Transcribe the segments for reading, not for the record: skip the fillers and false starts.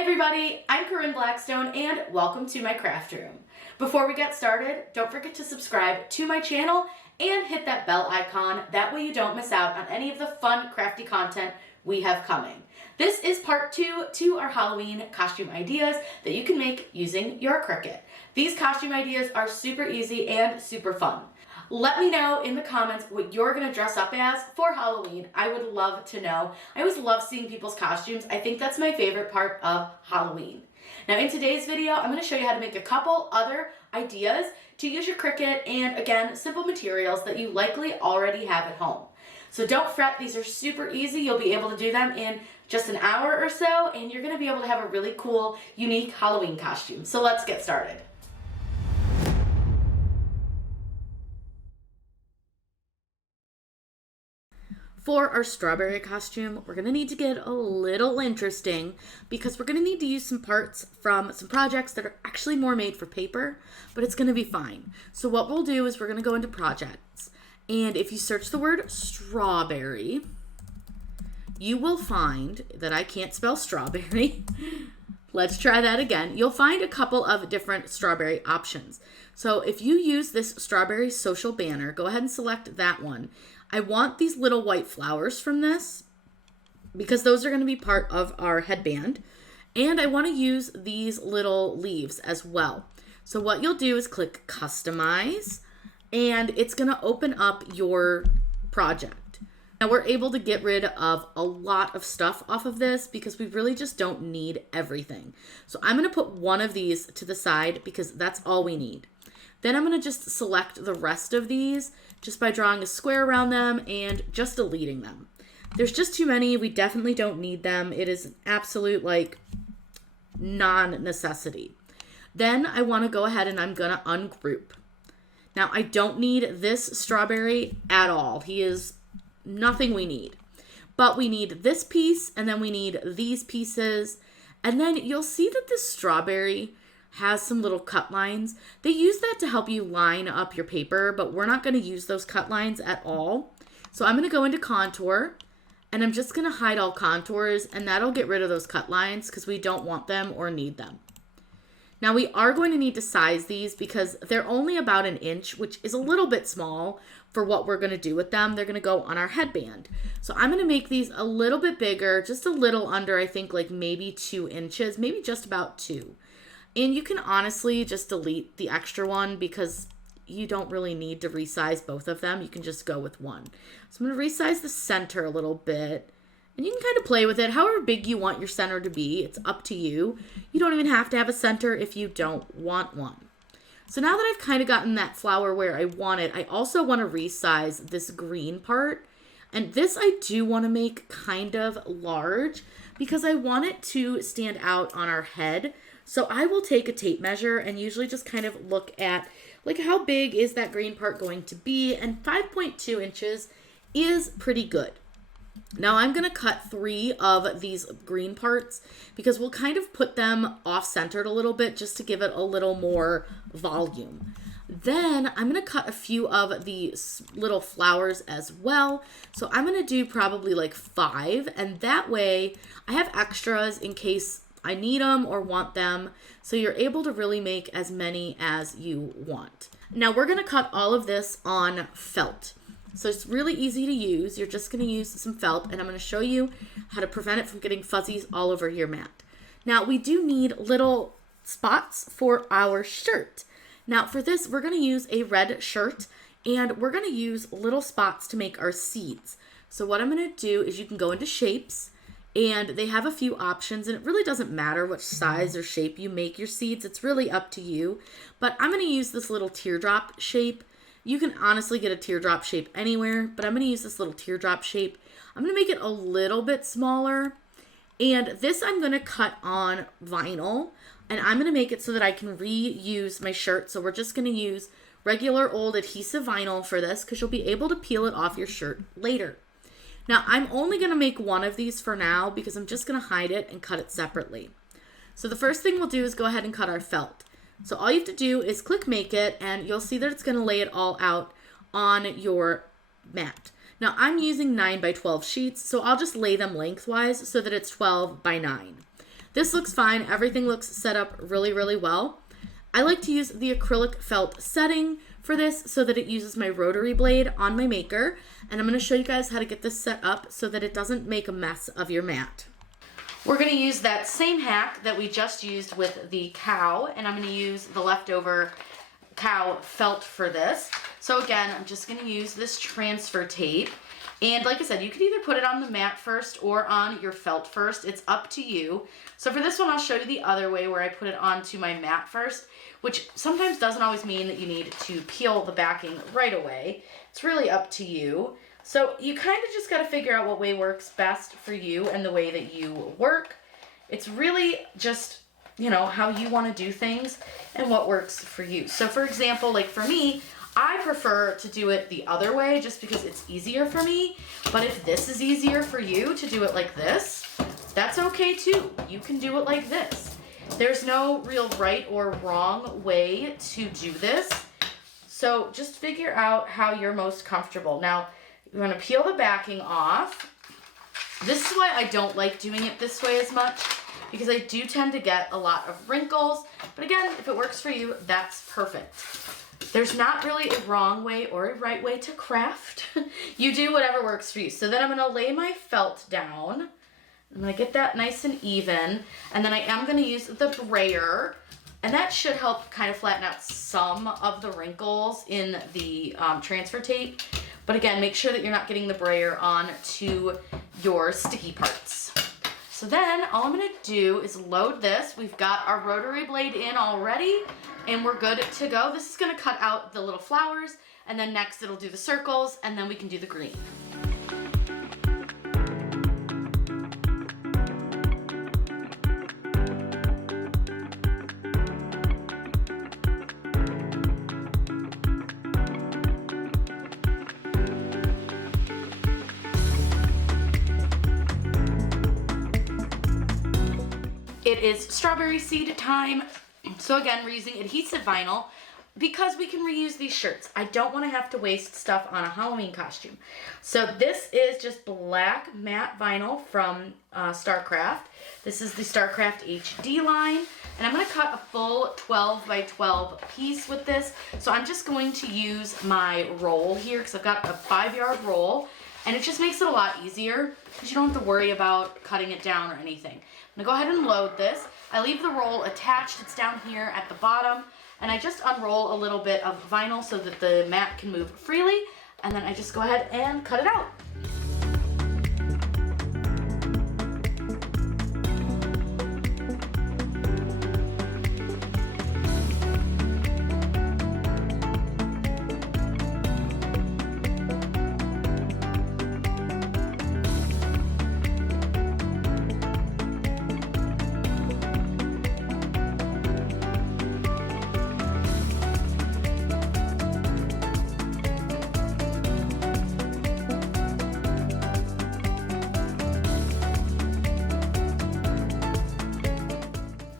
Hi everybody, I'm Corinne Blackstone and welcome to my craft room. Before we get started, don't forget to subscribe to my channel and hit that bell icon. That way you don't miss out on any of the fun crafty content we have coming. This is part 2 to our Halloween costume ideas that you can make using your Cricut. These costume ideas are super easy and super fun. Let me know in the comments what you're going to dress up as for Halloween. I would love to know. I always love seeing people's costumes. I think that's my favorite part of Halloween. Now in today's video, I'm going to show you how to make a couple other ideas to use your Cricut and again, simple materials that you likely already have at home. So don't fret, these are super easy. You'll be able to do them in just an hour or so and you're going to be able to have a really cool, unique Halloween costume. So let's get started. For our strawberry costume, we're going to need to get a little interesting because we're going to need to use some parts from some projects that are actually more made for paper, but it's going to be fine. So what we'll do is we're going to go into projects, and if you search the word strawberry, you will find that I can't spell strawberry. Let's try that again. You'll find a couple of different strawberry options. So if you use this strawberry social banner, go ahead and select that one. I want these little white flowers from this because those are going to be part of our headband. And I want to use these little leaves as well. So what you'll do is click Customize and it's going to open up your project. Now we're able to get rid of a lot of stuff off of this because we really just don't need everything. So I'm going to put one of these to the side because that's all we need. Then I'm going to just select the rest of these just by drawing a square around them and just deleting them. There's just too many. We definitely don't need them. It is an absolute non-necessity. Then I want to go ahead and I'm going to ungroup. Now I don't need this strawberry at all. He is nothing we need. But we need this piece and then we need these pieces. And then you'll see that this strawberry has some little cut lines. They use that to help you line up your paper, but we're not going to use those cut lines at all. So I'm going to go into contour and I'm just going to hide all contours and that'll get rid of those cut lines because we don't want them or need them. Now we are going to need to size these because they're only about 1 inch, which is a little bit small for what we're going to do with them. They're going to go on our headband. So I'm going to make these a little bit bigger, just a little under, I think maybe 2 inches, maybe just about 2. And you can honestly just delete the extra one because you don't really need to resize both of them. You can just go with one. So I'm going to resize the center a little bit. And you can kind of play with it however big you want your center to be. It's up to you. You don't even have to have a center if you don't want one. So now that I've kind of gotten that flower where I want it, I also want to resize this green part. And this I do want to make kind of large because I want it to stand out on our head. So I will take a tape measure and usually just kind of look at how big is that green part going to be, and 5.2 inches is pretty good. Now I'm going to cut 3 of these green parts because we'll kind of put them off-centered a little bit just to give it a little more volume. Then I'm going to cut a few of these little flowers as well. So I'm going to do probably 5, and that way I have extras in case I need them or want them, so you're able to really make as many as you want. Now we're going to cut all of this on felt. So it's really easy to use. You're just going to use some felt, and I'm going to show you how to prevent it from getting fuzzies all over your mat. Now we do need little spots for our shirt. Now for this, we're going to use a red shirt, and we're going to use little spots to make our seeds. So what I'm going to do is you can go into shapes, and they have a few options, and it really doesn't matter which size or shape you make your seeds. It's really up to you. But I'm going to use this little teardrop shape. You can honestly get a teardrop shape anywhere, but I'm going to use this little teardrop shape. I'm going to make it a little bit smaller. And this I'm going to cut on vinyl, and I'm going to make it so that I can reuse my shirt. So we're just going to use regular old adhesive vinyl for this because you'll be able to peel it off your shirt later. Now, I'm only going to make one of these for now because I'm just going to hide it and cut it separately. So the first thing we'll do is go ahead and cut our felt. So all you have to do is click Make It, and you'll see that it's going to lay it all out on your mat. Now I'm using 9 by 12 sheets, so I'll just lay them lengthwise so that it's 12 by 9. This looks fine. Everything looks set up really, really well. I like to use the acrylic felt setting for this so that it uses my rotary blade on my maker. And I'm going to show you guys how to get this set up so that it doesn't make a mess of your mat. We're going to use that same hack that we just used with the cow, and I'm going to use the leftover cow felt for this. So again, I'm just going to use this transfer tape. And like I said, you could either put it on the mat first or on your felt first. It's up to you. So for this one, I'll show you the other way where I put it onto my mat first, which sometimes doesn't always mean that you need to peel the backing right away. It's really up to you. So you kind of just got to figure out what way works best for you and the way that you work. It's really just, you know, how you want to do things and what works for you. So for example, like for me, I prefer to do it the other way just because it's easier for me. But if this is easier for you to do it like this, that's okay too. You can do it like this. There's no real right or wrong way to do this. So just figure out how you're most comfortable. Now, you're going to peel the backing off. This is why I don't like doing it this way as much, because I do tend to get a lot of wrinkles. But again, if it works for you, that's perfect. There's not really a wrong way or a right way to craft. You do whatever works for you. So then I'm going to lay my felt down. I'm going to get that nice and even. And then I am going to use the brayer. And that should help kind of flatten out some of the wrinkles in the transfer tape. But again, make sure that you're not getting the brayer on to your sticky parts. So then all I'm going to do is load this. We've got our rotary blade in already, and we're good to go. This is going to cut out the little flowers, and then next it'll do the circles, and then we can do the green. It is strawberry seed time. So again, we're using adhesive vinyl because we can reuse these shirts. I don't want to have to waste stuff on a Halloween costume. So this is just black matte vinyl from StarCraft. This is the StarCraft HD line. And I'm going to cut a full 12 by 12 piece with this. So I'm just going to use my roll here because I've got a 5-yard roll. And it just makes it a lot easier because you don't have to worry about cutting it down or anything. I'm going to go ahead and load this. I leave the roll attached. It's down here at the bottom. And I just unroll a little bit of vinyl so that the mat can move freely. And then I just go ahead and cut it out.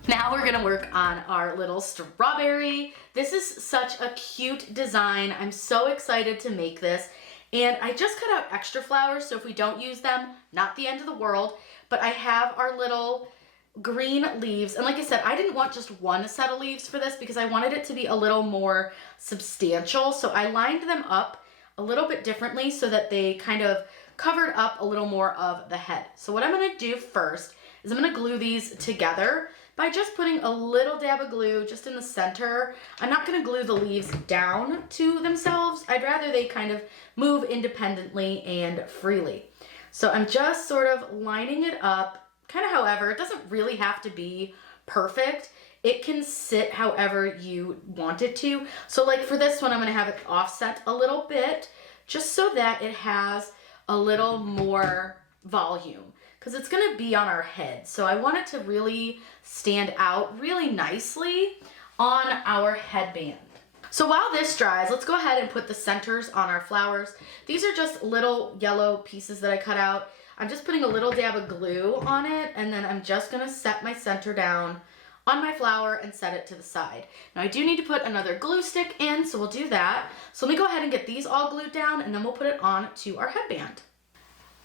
Now we're gonna work on our little strawberry. This is such a cute design. I'm so excited to make this. And I just cut out extra flowers, so if we don't use them, not the end of the world. But I have our little green leaves. And like I said, I didn't want just one set of leaves for this because I wanted it to be a little more substantial. So I lined them up a little bit differently so that they kind of covered up a little more of the head. So what I'm gonna do first is I'm gonna glue these together by just putting a little dab of glue just in the center. I'm not gonna glue the leaves down to themselves. I'd rather they kind of move independently and freely. So I'm just sort of lining it up, kind of however. It doesn't really have to be perfect. It can sit however you want it to. So like for this one, I'm gonna have it offset a little bit just so that it has a little more volume, because it's going to be on our head. So I want it to really stand out really nicely on our headband. So while this dries, let's go ahead and put the centers on our flowers. These are just little yellow pieces that I cut out. I'm just putting a little dab of glue on it, and then I'm just going to set my center down on my flower and set it to the side. Now I do need to put another glue stick in, so we'll do that. So let me go ahead and get these all glued down, and then we'll put it on to our headband.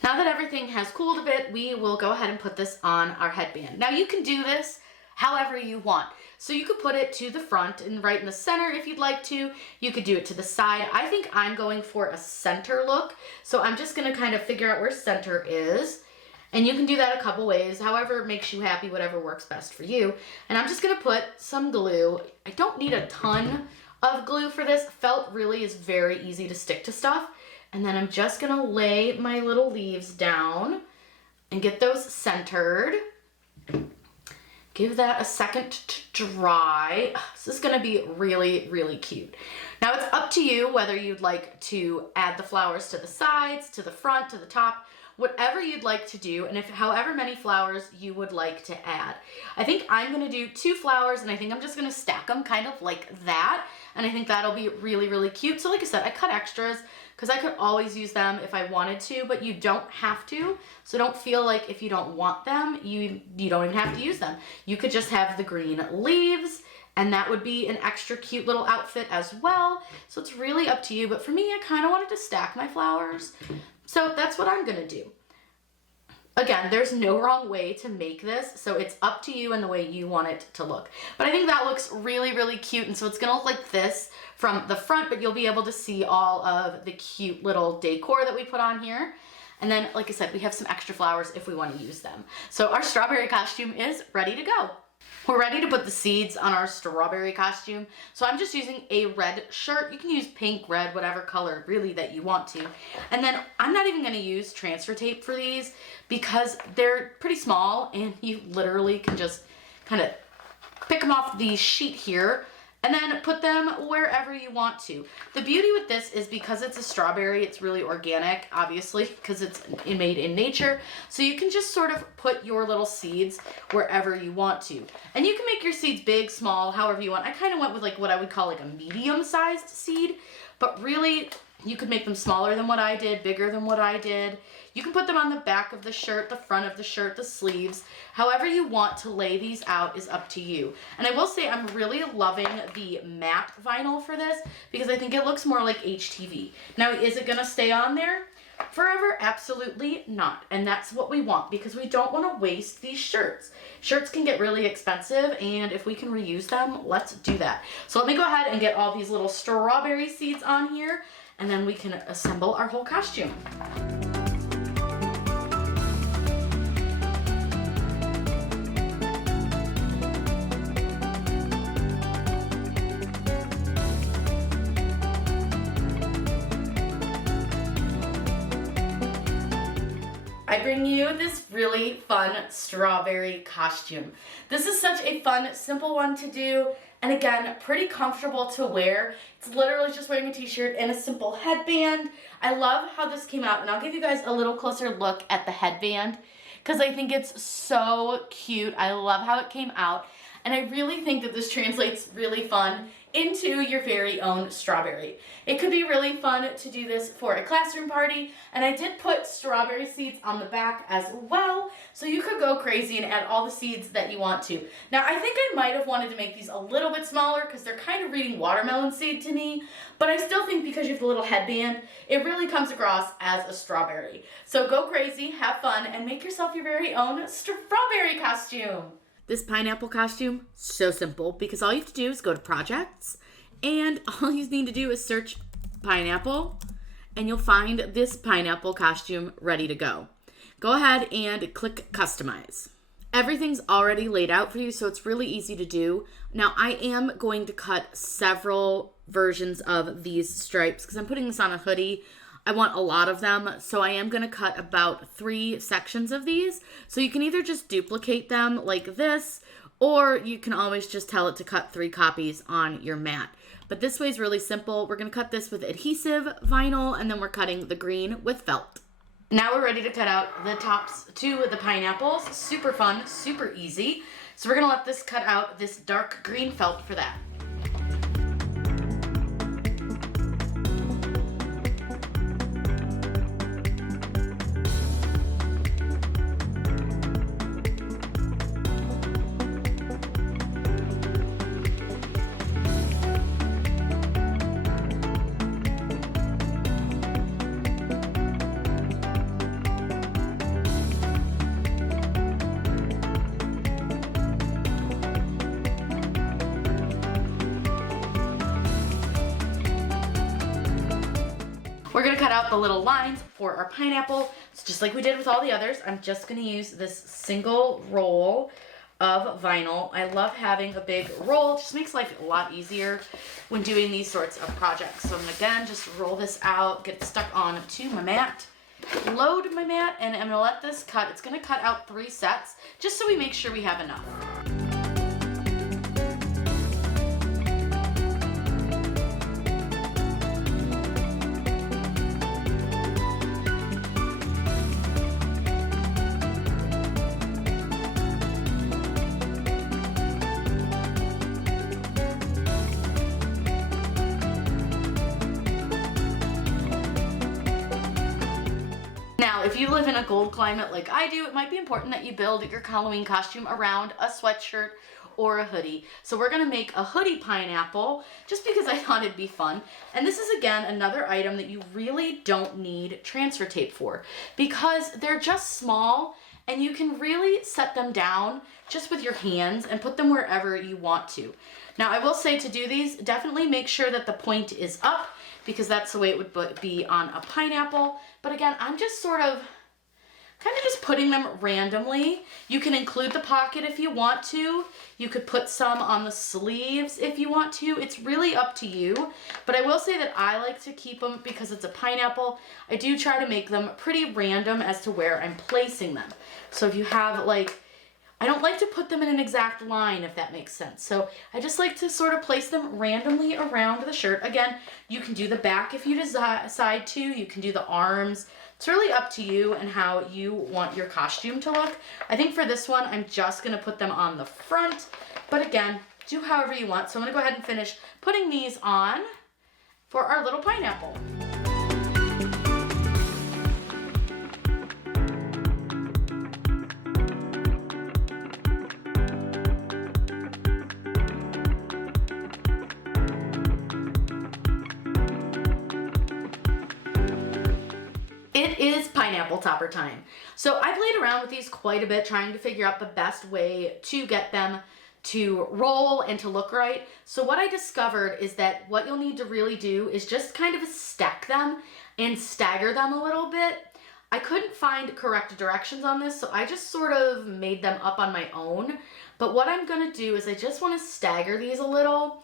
Now that everything has cooled a bit, we will go ahead and put this on our headband. Now you can do this however you want. So you could put it to the front and right in the center if you'd like to. You could do it to the side. I think I'm going for a center look. So I'm just gonna kind of figure out where center is. And you can do that a couple ways, however makes you happy, whatever works best for you. And I'm just gonna put some glue. I don't need a ton of glue for this. Felt really is very easy to stick to stuff. And then I'm just gonna lay my little leaves down and get those centered. Give that a second to dry. This is gonna be really, really cute. Now it's up to you whether you'd like to add the flowers to the sides, to the front, to the top, whatever you'd like to do, and if however many flowers you would like to add. I think I'm gonna do 2 flowers, and I think I'm just gonna stack them kind of like that, and I think that'll be really, really cute. So like I said, I cut extras because I could always use them if I wanted to, but you don't have to. So don't feel like if you don't want them, you don't even have to use them. You could just have the green leaves, and that would be an extra cute little outfit as well. So it's really up to you, but for me, I kind of wanted to stack my flowers. So that's what I'm gonna do. Again, there's no wrong way to make this, so it's up to you and the way you want it to look. But I think that looks really, really cute, and so it's gonna look like this from the front, but you'll be able to see all of the cute little decor that we put on here. And then, like I said, we have some extra flowers if we want to use them. So our strawberry costume is ready to go. We're ready to put the seeds on our strawberry costume. So I'm just using a red shirt. You can use pink, red, whatever color really that you want to. And then I'm not even gonna use transfer tape for these because they're pretty small and you literally can just kind of pick them off the sheet here and then put them wherever you want to. The beauty with this is because it's a strawberry, it's really organic, obviously, because it's made in nature. So you can just sort of put your little seeds wherever you want to. And you can make your seeds big, small, however you want. I kind of went with like what I would call like a medium-sized seed, but really you could make them smaller than what I did, bigger than what I did. You can put them on the back of the shirt, the front of the shirt, the sleeves. However you want to lay these out is up to you. And I will say I'm really loving the matte vinyl for this because I think it looks more like HTV. Now, is it gonna stay on there forever? Absolutely not. And that's what we want because we don't wanna waste these shirts. Shirts can get really expensive, and if we can reuse them, let's do that. So let me go ahead and get all these little strawberry seeds on here, and then we can assemble our whole costume. I bring you this really fun strawberry costume. This is such a fun, simple one to do, and again, pretty comfortable to wear. It's literally just wearing a t-shirt and a simple headband. I love how this came out, and I'll give you guys a little closer look at the headband because I think it's so cute. I love how it came out, and I really think that this translates really fun into your very own strawberry. It could be really fun to do this for a classroom party, and I did put strawberry seeds on the back as well, so you could go crazy and add all the seeds that you want to. Now, I think I might have wanted to make these a little bit smaller because they're kind of reading watermelon seed to me, but I still think because you have the little headband, it really comes across as a strawberry. So go crazy, have fun, and make yourself your very own strawberry costume. This pineapple costume, so simple because all you have to do is go to projects and all you need to do is search pineapple and you'll find this pineapple costume ready to go. Go ahead and click customize. Everything's already laid out for you, so it's really easy to do. Now I am going to cut several versions of these stripes because I'm putting this on a hoodie. I want a lot of them, so I am going to cut about 3 sections of these. So you can either just duplicate them like this, or you can always just tell it to cut 3 copies on your mat. But this way is really simple. We're going to cut this with adhesive vinyl, and then we're cutting the green with felt. Now we're ready to cut out the tops to the pineapples. Super fun, super easy. So we're going to let this cut out this dark green felt for that. We're gonna cut out the little lines for our pineapple. So just like we did with all the others, I'm just gonna use this single roll of vinyl. I love having a big roll. It just makes life a lot easier when doing these sorts of projects. So I'm gonna again just roll this out, get it stuck on to my mat, load my mat, and I'm gonna let this cut. It's gonna cut out 3 sets just so we make sure we have enough. Now, if you live in a cold climate like I do, it might be important that you build your Halloween costume around a sweatshirt or a hoodie. So we're gonna make a hoodie pineapple just because I thought it'd be fun. And this is again another item that you really don't need transfer tape for because they're just small and you can really set them down just with your hands and put them wherever you want to. Now, I will say to do these, definitely make sure that the point is up because that's the way it would be on a pineapple. But again, I'm just sort of kind of just putting them randomly. You can include the pocket if you want to. You could put some on the sleeves if you want to. It's really up to you. But I will say that I like to keep them because it's a pineapple. I do try to make them pretty random as to where I'm placing them. So if you have like, I don't like to put them in an exact line, if that makes sense. So I just like to sort of place them randomly around the shirt. Again, you can do the back if you decide to. You can do the arms. It's really up to you and how you want your costume to look. I think for this one, I'm just going to put them on the front. But again, do however you want. So I'm going to go ahead and finish putting these on for our little pineapple. It is pineapple topper time. So I played around with these quite a bit, trying to figure out the best way to get them to roll and to look right. So what I discovered is that what you'll need to really do is just kind of stack them and stagger them a little bit. I couldn't find correct directions on this, so I just sort of made them up on my own. But what I'm gonna do is I just wanna stagger these a little.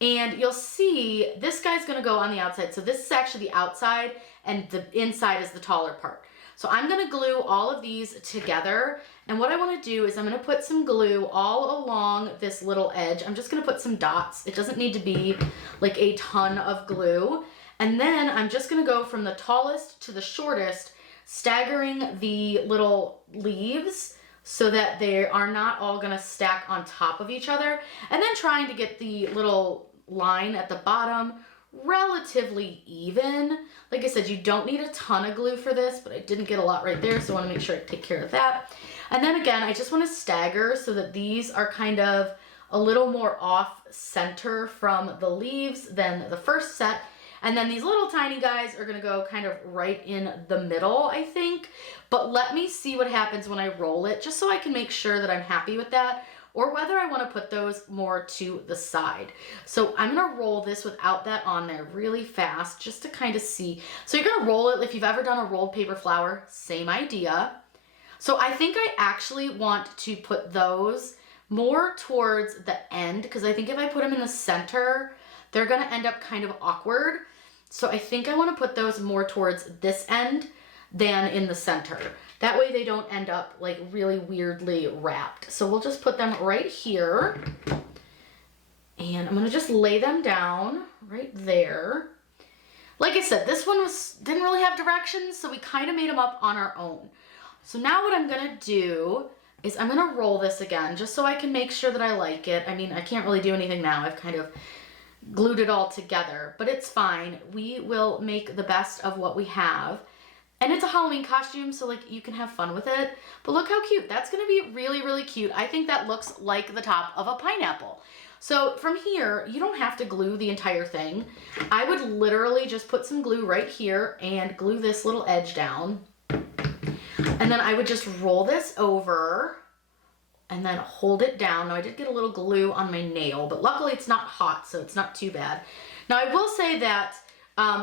And you'll see this guy's gonna go on the outside. So this is actually the outside and the inside is the taller part. So I'm gonna glue all of these together. And what I wanna do is I'm gonna put some glue all along this little edge. I'm just gonna put some dots. It doesn't need to be like a ton of glue. And then I'm just gonna go from the tallest to the shortest, staggering the little leaves so that they are not all gonna stack on top of each other. And then trying to get the little line at the bottom relatively even. Like I said, you don't need a ton of glue for this, but I didn't get a lot right there, so I want to make sure I take care of that. And then again, I just want to stagger so that these are kind of a little more off center from the leaves than the first set. And then these little tiny guys are going to go kind of right in the middle, I think. But let me see what happens when I roll it, just so I can make sure that I'm happy with that, or whether I want to put those more to the side. So I'm going to roll this without that on there really fast, just to kind of see. So you're going to roll it, if you've ever done a rolled paper flower, same idea. So I think I actually want to put those more towards the end, because I think if I put them in the center, they're going to end up kind of awkward. So I think I want to put those more towards this end than in the center. That way they don't end up like really weirdly wrapped. So we'll just put them right here. And I'm gonna just lay them down right there. Like I said, this one didn't really have directions, so we kind of made them up on our own. So now what I'm gonna do is I'm gonna roll this again, just so I can make sure that I like it. I mean, I can't really do anything now. I've kind of glued it all together, but it's fine. We will make the best of what we have. And it's a Halloween costume, so like you can have fun with it. But look how cute. That's gonna be really, really cute. I think that looks like the top of a pineapple. So from here, you don't have to glue the entire thing. I would literally just put some glue right here and glue this little edge down. And then I would just roll this over and then hold it down. Now I did get a little glue on my nail, but luckily it's not hot, so it's not too bad. Now I will say that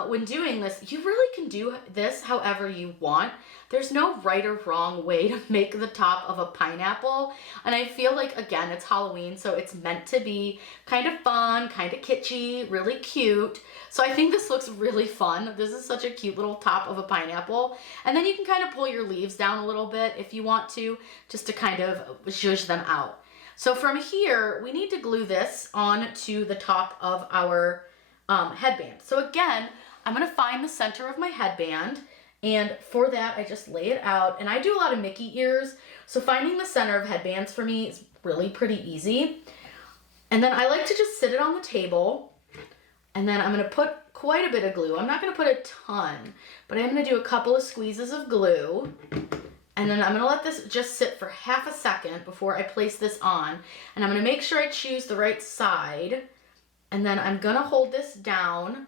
when doing this, you really can do this however you want. There's no right or wrong way to make the top of a pineapple. And I feel like, again, it's Halloween, so it's meant to be kind of fun, kind of kitschy, really cute. So I think this looks really fun. This is such a cute little top of a pineapple. And then you can kind of pull your leaves down a little bit if you want to, just to kind of zhuzh them out. So from here, we need to glue this onto the top of our headband. So again, I'm gonna find the center of my headband, and for that, I just lay it out. And I do a lot of Mickey ears, so finding the center of headbands for me is really pretty easy. And then I like to just sit it on the table, and then I'm gonna put quite a bit of glue. I'm not gonna put a ton, but I'm gonna do a couple of squeezes of glue. And then I'm gonna let this just sit for half a second before I place this on. And I'm gonna make sure I choose the right side. And then I'm gonna hold this down,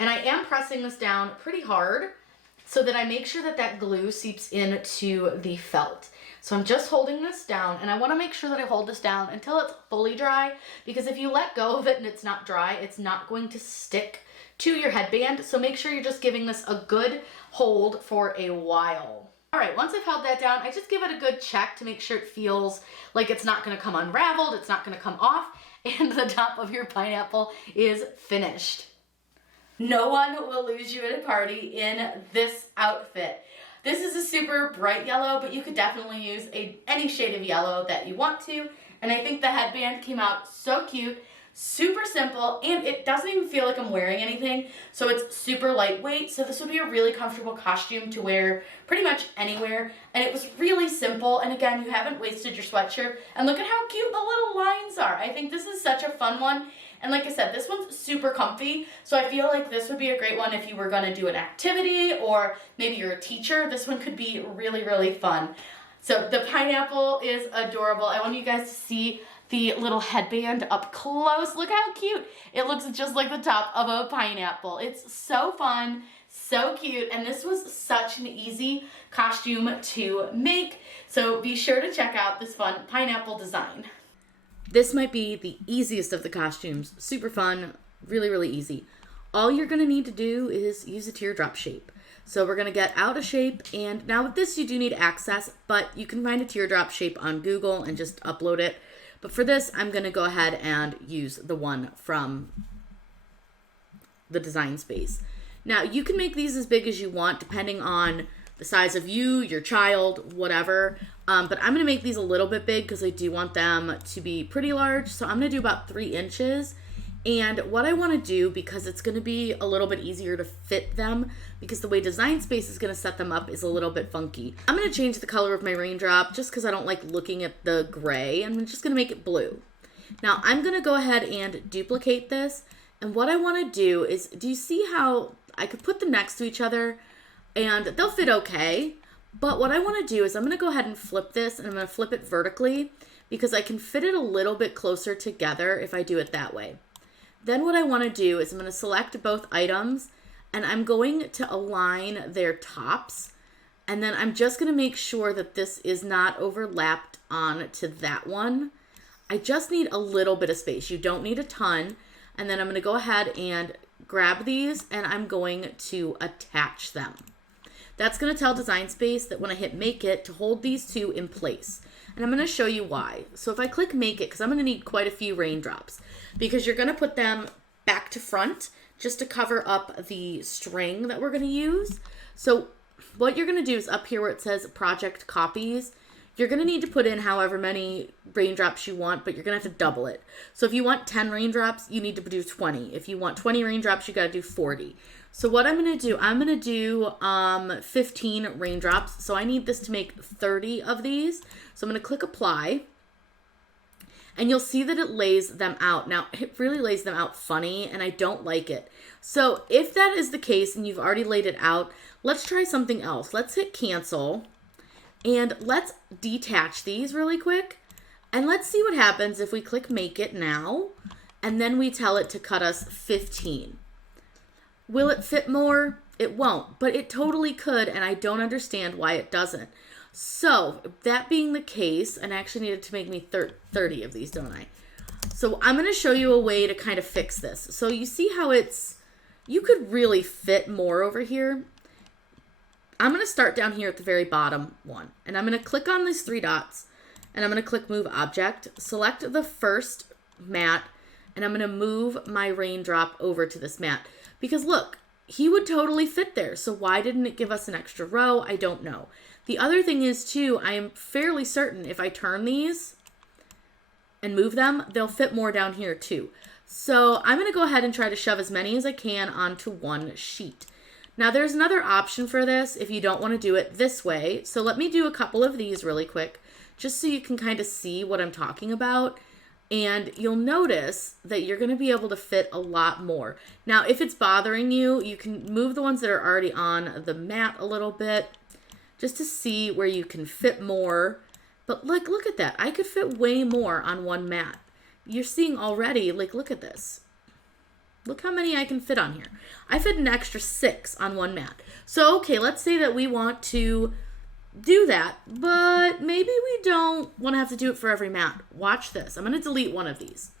and I am pressing this down pretty hard so that I make sure that that glue seeps into the felt. So I'm just holding this down, and I wanna make sure that I hold this down until it's fully dry, because if you let go of it and it's not dry, it's not going to stick to your headband. So make sure you're just giving this a good hold for a while. All right, once I've held that down, I just give it a good check to make sure it feels like it's not gonna come unraveled, it's not gonna come off, and the top of your pineapple is finished. No one will lose you at a party in this outfit. This is a super bright yellow, but you could definitely use any shade of yellow that you want to. And I think the headband came out so cute, super simple, and it doesn't even feel like I'm wearing anything. So it's super lightweight. So this would be a really comfortable costume to wear pretty much anywhere. And it was really simple. And again, you haven't wasted your sweatshirt. And look at how cute the little lines are. I think this is such a fun one. And like I said, this one's super comfy. So I feel like this would be a great one if you were gonna do an activity, or maybe you're a teacher. This one could be really, really fun. So the pineapple is adorable. I want you guys to see the little headband up close. Look how cute. It looks just like the top of a pineapple. It's so fun, so cute, and this was such an easy costume to make. So be sure to check out this fun pineapple design. This might be the easiest of the costumes. Super fun, really, really easy. All you're gonna need to do is use a teardrop shape. So we're gonna get out a shape, and now with this you do need access, but you can find a teardrop shape on Google and just upload it. But for this, I'm gonna go ahead and use the one from the design space. Now you can make these as big as you want depending on the size of you, your child, whatever. But I'm gonna make these a little bit big because I do want them to be pretty large. So I'm gonna do about 3 inches. And what I wanna do, because it's gonna be a little bit easier to fit them, because the way Design Space is gonna set them up is a little bit funky. I'm gonna change the color of my raindrop just because I don't like looking at the gray. I'm just gonna make it blue. Now I'm gonna go ahead and duplicate this. And what I wanna do is, do you see how I could put them next to each other and they'll fit okay? But what I wanna do is I'm gonna go ahead and flip this, and I'm gonna flip it vertically because I can fit it a little bit closer together if I do it that way. Then what I want to do is I'm going to select both items, and I'm going to align their tops, and then I'm just going to make sure that this is not overlapped on to that one. I just need a little bit of space. You don't need a ton. And then I'm going to go ahead and grab these, and I'm going to attach them. That's going to tell Design Space that when I hit Make It to hold these two in place. And I'm going to show you why. So if I click Make It, because I'm going to need quite a few raindrops, because you're going to put them back to front just to cover up the string that we're going to use. So what you're going to do is up here where it says Project Copies, you're going to need to put in however many raindrops you want, but you're going to have to double it. So if you want 10 raindrops, you need to do 20. If you want 20 raindrops, you got to do 40. So what I'm going to do, I'm going to do 15 raindrops. So I need this to make 30 of these. So I'm going to click Apply. And you'll see that it lays them out. Now, it really lays them out funny, and I don't like it. So if that is the case and you've already laid it out, let's try something else. Let's hit Cancel. And let's detach these really quick. And let's see what happens if we click Make It now. And then we tell it to cut us 15. Will it fit more? It won't, but it totally could, and I don't understand why it doesn't. So, that being the case, and I actually needed to make me 30 of these, don't I? So, I'm going to show you a way to kind of fix this. So, you see how it's you could really fit more over here. I'm going to start down here at the very bottom one. And I'm going to click on these 3 dots. And I'm going to click Move Object. Select the first mat. And I'm going to move my raindrop over to this mat. Because look, he would totally fit there. So why didn't it give us an extra row? I don't know. The other thing is too, I am fairly certain if I turn these and move them, they'll fit more down here too. So I'm going to go ahead and try to shove as many as I can onto one sheet. Now there's another option for this if you don't want to do it this way. So let me do a couple of these really quick, just so you can kind of see what I'm talking about. And you'll notice that you're going to be able to fit a lot more. Now, if it's bothering you, you can move the ones that are already on the mat a little bit, just to see where you can fit more. But like, look at that. I could fit way more on one mat. You're seeing already, like, look at this. Look how many I can fit on here. I fit an extra 6 on one mat. So, okay, let's say that we want to do that, but maybe we don't want to have to do it for every mat. Watch this. I'm going to delete one of these.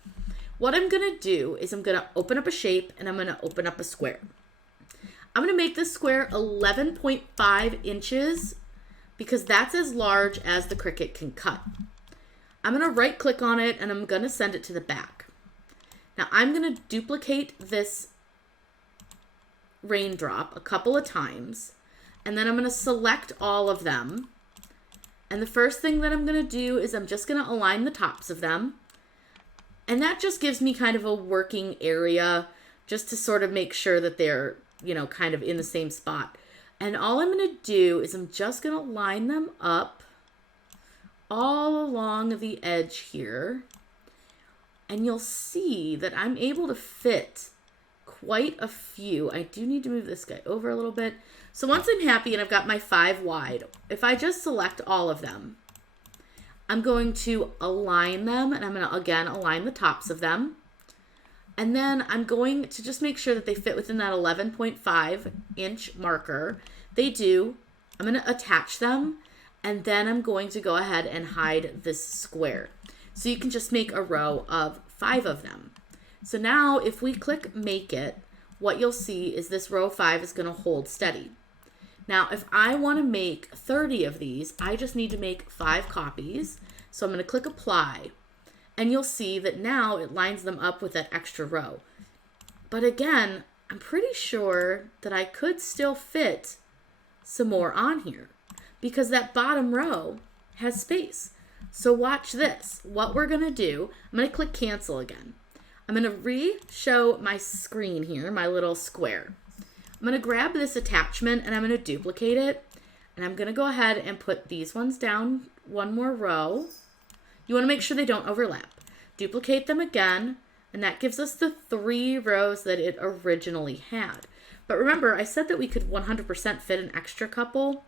What I'm going to do is I'm going to open up a shape and I'm going to open up a square. I'm going to make this square 11.5 inches because that's as large as the Cricut can cut. I'm going to right click on it and I'm going to send it to the back. Now I'm going to duplicate this raindrop a couple of times. And then I'm going to select all of them. And the first thing that I'm going to do is I'm just going to align the tops of them. And that just gives me kind of a working area just to sort of make sure that they're, you know, kind of in the same spot. And all I'm going to do is I'm just going to line them up all along the edge here. And you'll see that I'm able to fit quite a few. I do need to move this guy over a little bit. So once I'm happy and I've got my 5 wide, if I just select all of them, I'm going to align them and I'm going to again align the tops of them. And then I'm going to just make sure that they fit within that 11.5 inch marker. They do. I'm going to attach them and then I'm going to go ahead and hide this square. So you can just make a row of 5 of them. So now if we click Make It, what you'll see is this row 5 is going to hold steady. Now, if I want to make 30 of these, I just need to make 5 copies. So I'm going to click Apply. And you'll see that now it lines them up with that extra row. But again, I'm pretty sure that I could still fit some more on here because that bottom row has space. So watch this. What we're going to do, I'm going to click Cancel again. I'm going to re-show my screen here, my little square. I'm going to grab this attachment and I'm going to duplicate it. And I'm going to go ahead and put these ones down one more row. You want to make sure they don't overlap. Duplicate them again. And that gives us the 3 rows that it originally had. But remember, I said that we could 100% fit an extra couple.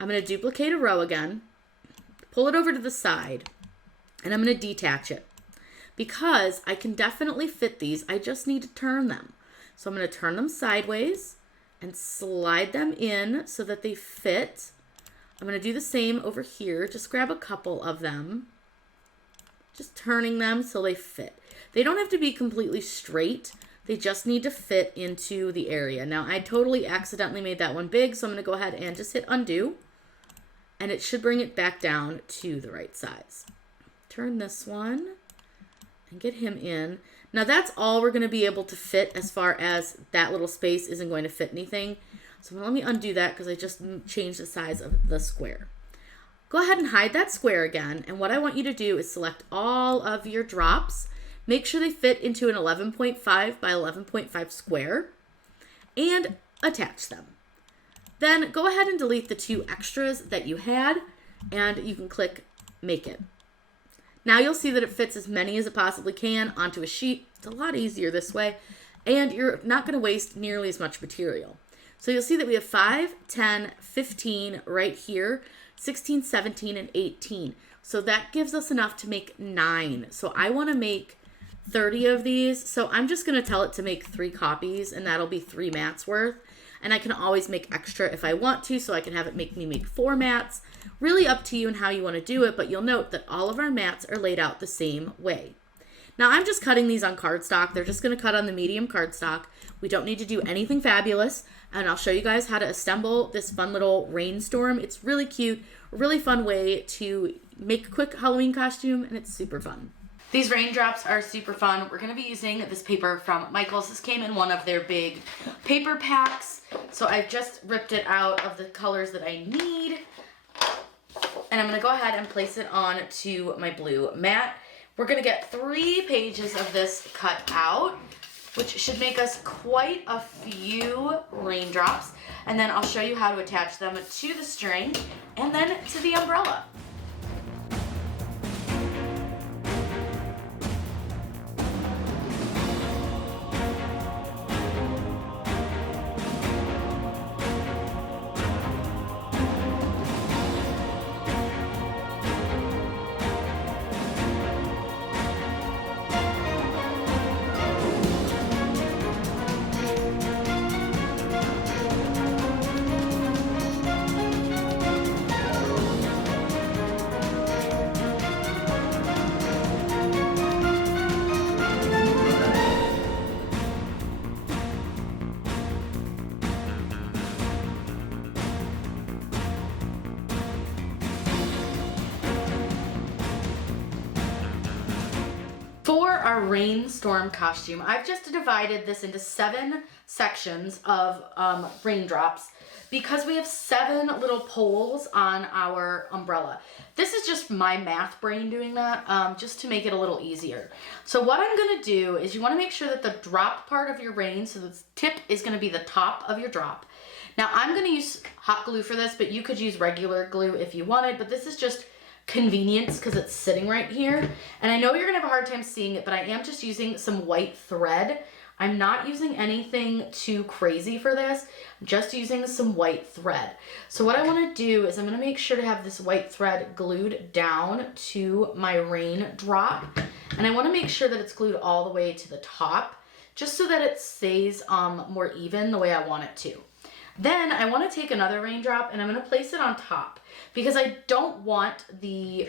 I'm going to duplicate a row again. Pull it over to the side. And I'm going to detach it. Because I can definitely fit these. I just need to turn them. So I'm going to turn them sideways and slide them in so that they fit. I'm going to do the same over here. Just grab a couple of them. Just turning them so they fit. They don't have to be completely straight. They just need to fit into the area. Now, I totally accidentally made that one big, so I'm going to go ahead and just hit undo. And it should bring it back down to the right size. Turn this one and get him in. Now that's all we're going to be able to fit as far as that little space isn't going to fit anything. So let me undo that because I just changed the size of the square. Go ahead and hide that square again. And what I want you to do is select all of your drops. Make sure they fit into an 11.5 by 11.5 square and attach them. Then go ahead and delete the 2 extras that you had and you can click Make It. Now you'll see that it fits as many as it possibly can onto a sheet. It's a lot easier this way, and you're not going to waste nearly as much material. So you'll see that we have 5, 10, 15 right here, 16, 17, and 18. So that gives us enough to make 9. So I want to make 30 of these. So I'm just going to tell it to make 3 copies, and that'll be 3 mats worth. And I can always make extra if I want to, so I can have it make me make 4 mats. Really up to you and how you want to do it, but you'll note that all of our mats are laid out the same way. Now I'm just cutting these on cardstock. They're just going to cut on the medium cardstock. We don't need to do anything fabulous. And I'll show you guys how to assemble this fun little rainstorm. It's really cute, a really fun way to make a quick Halloween costume, and it's super fun. These raindrops are super fun. We're going to be using this paper from Michaels. This came in one of their big paper packs. So I've just ripped it out of the colors that I need. And I'm going to go ahead and place it on to my blue mat. We're going to get 3 pages of this cut out, which should make us quite a few raindrops. And then I'll show you how to attach them to the string and then to the umbrella. For our rainstorm costume, I've just divided this into 7 sections of raindrops because we have 7 little poles on our umbrella. This is just my math brain doing that, just to make it a little easier. So what I'm gonna do is you wanna make sure that the drop part of your rain, so the tip is gonna be the top of your drop. Now I'm gonna use hot glue for this, but you could use regular glue if you wanted, but this is just convenience because it's sitting right here. And I know you're gonna have a hard time seeing it, but I am just using some white thread. I'm not using anything too crazy for this. I'm just using some white thread. So what I wanna do is I'm gonna make sure to have this white thread glued down to my raindrop. And I wanna make sure that it's glued all the way to the top, just so that it stays more even the way I want it to. Then I want to take another raindrop and I'm going to place it on top because I don't want the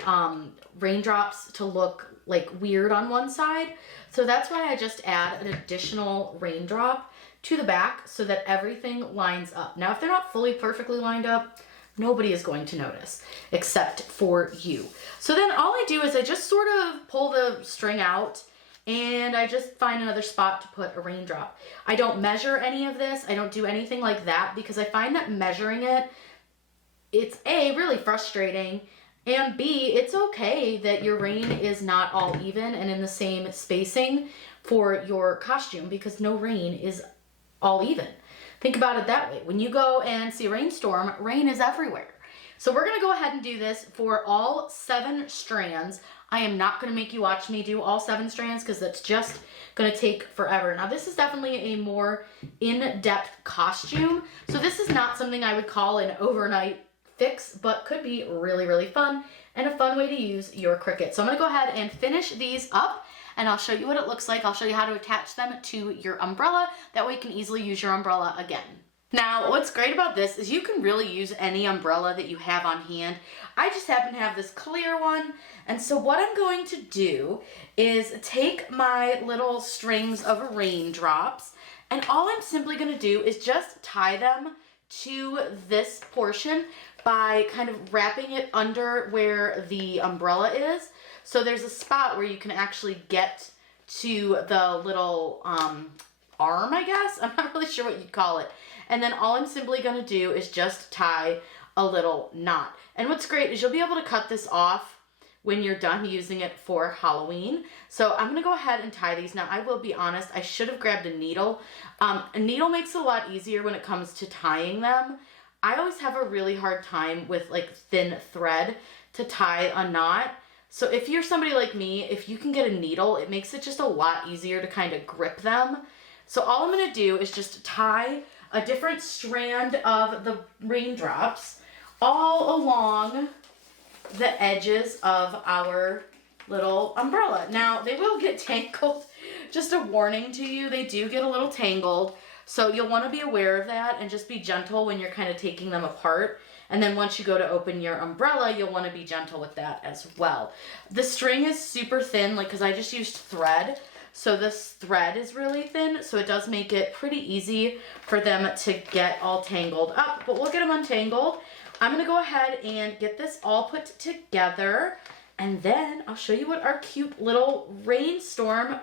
raindrops to look like weird on one side. So that's why I just add an additional raindrop to the back so that everything lines up. Now, if they're not fully perfectly lined up, nobody is going to notice except for you. So then all I do is I just sort of pull the string out and I just find another spot to put a raindrop. I don't measure any of this. I don't do anything like that because I find that measuring it's A, really frustrating, and B, it's okay that your rain is not all even and in the same spacing for your costume because no rain is all even. Think about it that way. When you go and see a rainstorm, rain is everywhere. So we're gonna go ahead and do this for all 7 strands. I am not gonna make you watch me do all 7 strands because that's just gonna take forever. Now this is definitely a more in-depth costume. So this is not something I would call an overnight fix, but could be really, really fun and a fun way to use your Cricut. So I'm gonna go ahead and finish these up and I'll show you what it looks like. I'll show you how to attach them to your umbrella. That way you can easily use your umbrella again. Now, what's great about this is you can really use any umbrella that you have on hand. I just happen to have this clear one. And so what I'm going to do is take my little strings of raindrops and all I'm simply going to do is just tie them to this portion by kind of wrapping it under where the umbrella is. So there's a spot where you can actually get to the little arm, I guess. I'm not really sure what you'd call it. And then all I'm simply going to do is just tie a little knot. And what's great is you'll be able to cut this off when you're done using it for Halloween. So I'm going to go ahead and tie these. Now, I will be honest, I should have grabbed a needle. A needle makes it a lot easier when it comes to tying them. I always have a really hard time with like thin thread to tie a knot. So if you're somebody like me, if you can get a needle, it makes it just a lot easier to kind of grip them. So all I'm going to do is just tie a different strand of the raindrops all along the edges of our little umbrella. Now, they will get tangled. Just a warning to you, they do get a little tangled. So you'll want to be aware of that and just be gentle when you're kind of taking them apart And then once you go to open your umbrella, you'll want to be gentle with that as well. The string is super thin, like, because I just used thread. So this thread is really thin, so it does make it pretty easy for them to get all tangled up, but we'll get them untangled. I'm gonna go ahead and get this all put together, and then I'll show you what our cute little Rainstorm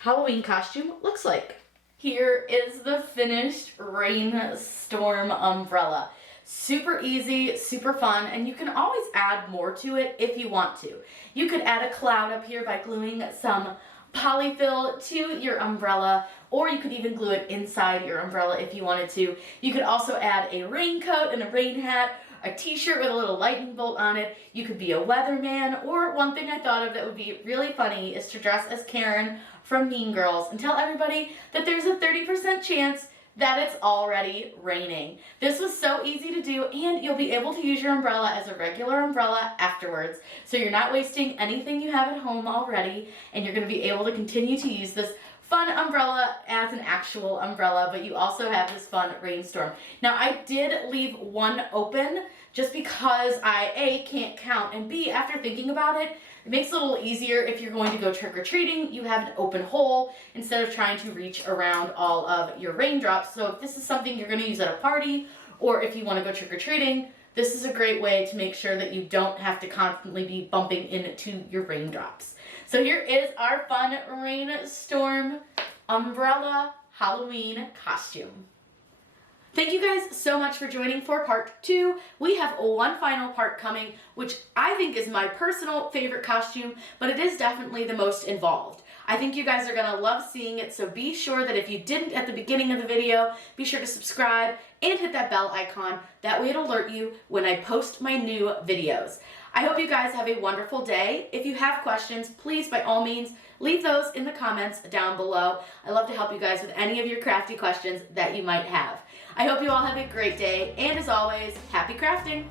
Halloween costume looks like. Here is the finished Rainstorm umbrella. Super easy, super fun, and you can always add more to it if you want to. You could add a cloud up here by gluing some polyfill to your umbrella, or you could even glue it inside your umbrella if you wanted to. You could also add a raincoat and a rain hat, a t-shirt with a little lightning bolt on it. You could be a weatherman, or one thing I thought of that would be really funny is to dress as Karen from Mean Girls and tell everybody that there's a 30% chance that it's already raining. This was so easy to do, and you'll be able to use your umbrella as a regular umbrella afterwards. So you're not wasting anything you have at home already, and you're gonna be able to continue to use this fun umbrella as an actual umbrella, but you also have this fun rainstorm. Now I did leave one open just because I, A, can't count, and B, after thinking about it, it makes it a little easier if you're going to go trick-or-treating. You have an open hole instead of trying to reach around all of your raindrops. So if this is something you're going to use at a party, or if you want to go trick-or-treating, this is a great way to make sure that you don't have to constantly be bumping into your raindrops. So here is our fun Rainstorm umbrella Halloween costume. Thank you guys so much for joining for part 2. We have one final part coming, which I think is my personal favorite costume, but it is definitely the most involved. I think you guys are going to love seeing it, so be sure that if you didn't at the beginning of the video, be sure to subscribe and hit that bell icon. That way it'll alert you when I post my new videos. I hope you guys have a wonderful day. If you have questions, please, by all means, leave those in the comments down below. I love to help you guys with any of your crafty questions that you might have. I hope you all have a great day, and as always, happy crafting!